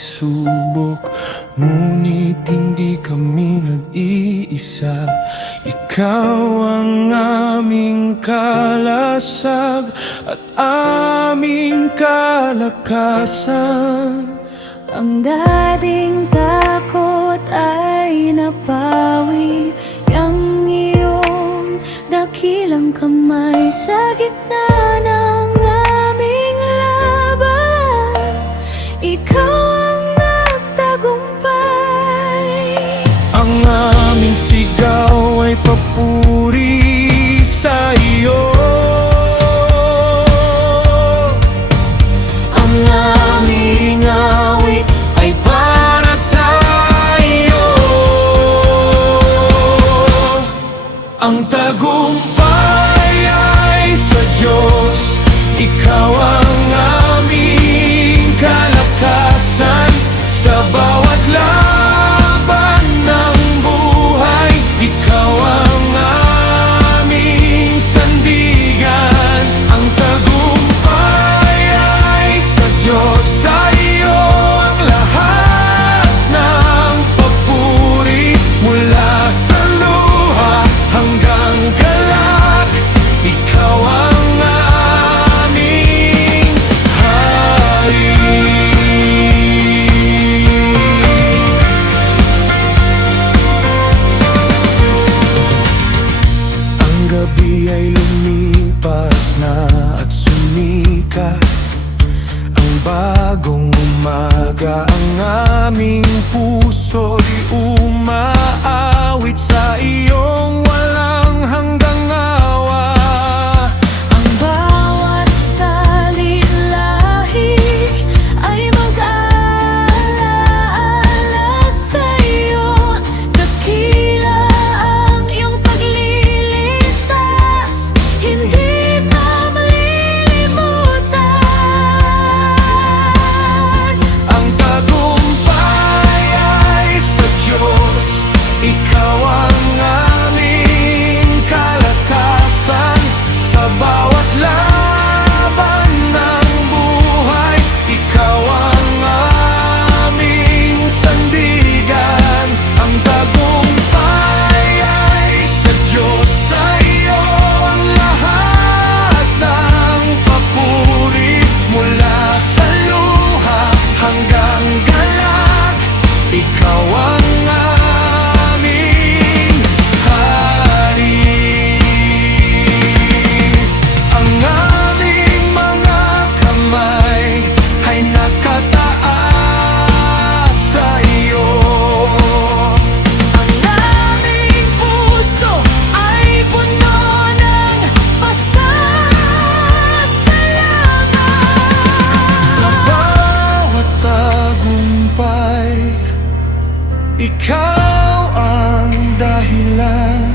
pagsubok, ngunit hindi kami nag-iisa. Ikaw ang aming kalasag at aming kalakasan. Ang dating takot ay napawi, ang iyong dakilang kamay sa gitna ng aming laban. Ikaw ang nagtagumpay. Ang aming sigaw ay papuri sa iyo. Ang aming awit Ay para sa iyo. Ang tagumpay ay sa Diyos. Ikaw ang aming kalakasan sa bawat laban ng buhay. Ikaw ang aming sandigan. Ang tagumpay ay sa Diyos. Sa iyo ang lahat ng papuri, mula sa luha hanggang galak. Ikaw ang aming hari. Ang gabi ay lumipas na at sumikat ang bagong umaga. Ang aming puso'y umaawit sa iyong walang hanggang awa. ang bawat salilahi ay mag-aalaala sa iyo. Dakila ang iyong paglilitas, hindi na malilimutan. Ang tagumpay ay sa Diyos. Ikaw ang aming kalakasan sa bawat laban ng buhay. Ikaw ang aming sandigan. Ang tagumpay ay sa Diyos. Sa iyo ang lahat ng papuri, mula sa luha hanggang galak. Ikaw ang aming hari. Ang aming mga kamay ay nakataas sa iyo. Ang aming puso ay puno ng pasasalamat. Sa bawat tagumpay, ikaw ang dahilan.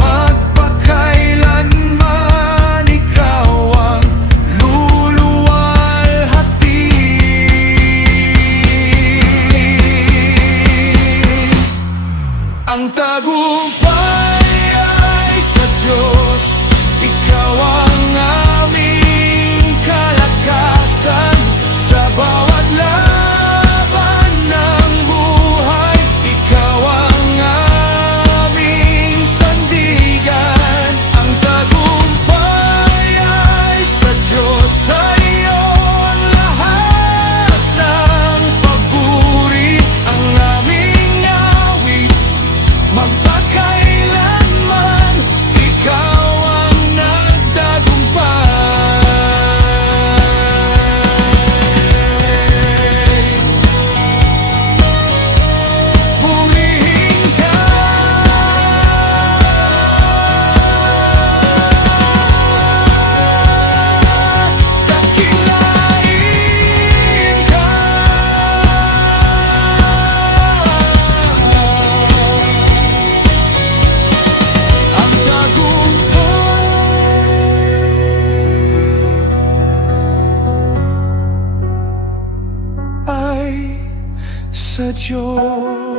Magpakailanman ikaw ang luluwalhati. Ang tagumpay ay sa Diyos. Ikaw ang aming kalakasan sa bawat laban ng buhay. Ikaw ang aming sandigan. Ang tagumpay ay sa Diyos. Sa iyo ang lahat ng papuri, ang aming awit magpakailanman. Ikaw ang nagtagumpay. Purihin ka. Dakilain ka. Ang tagumpay ay sa Diyos.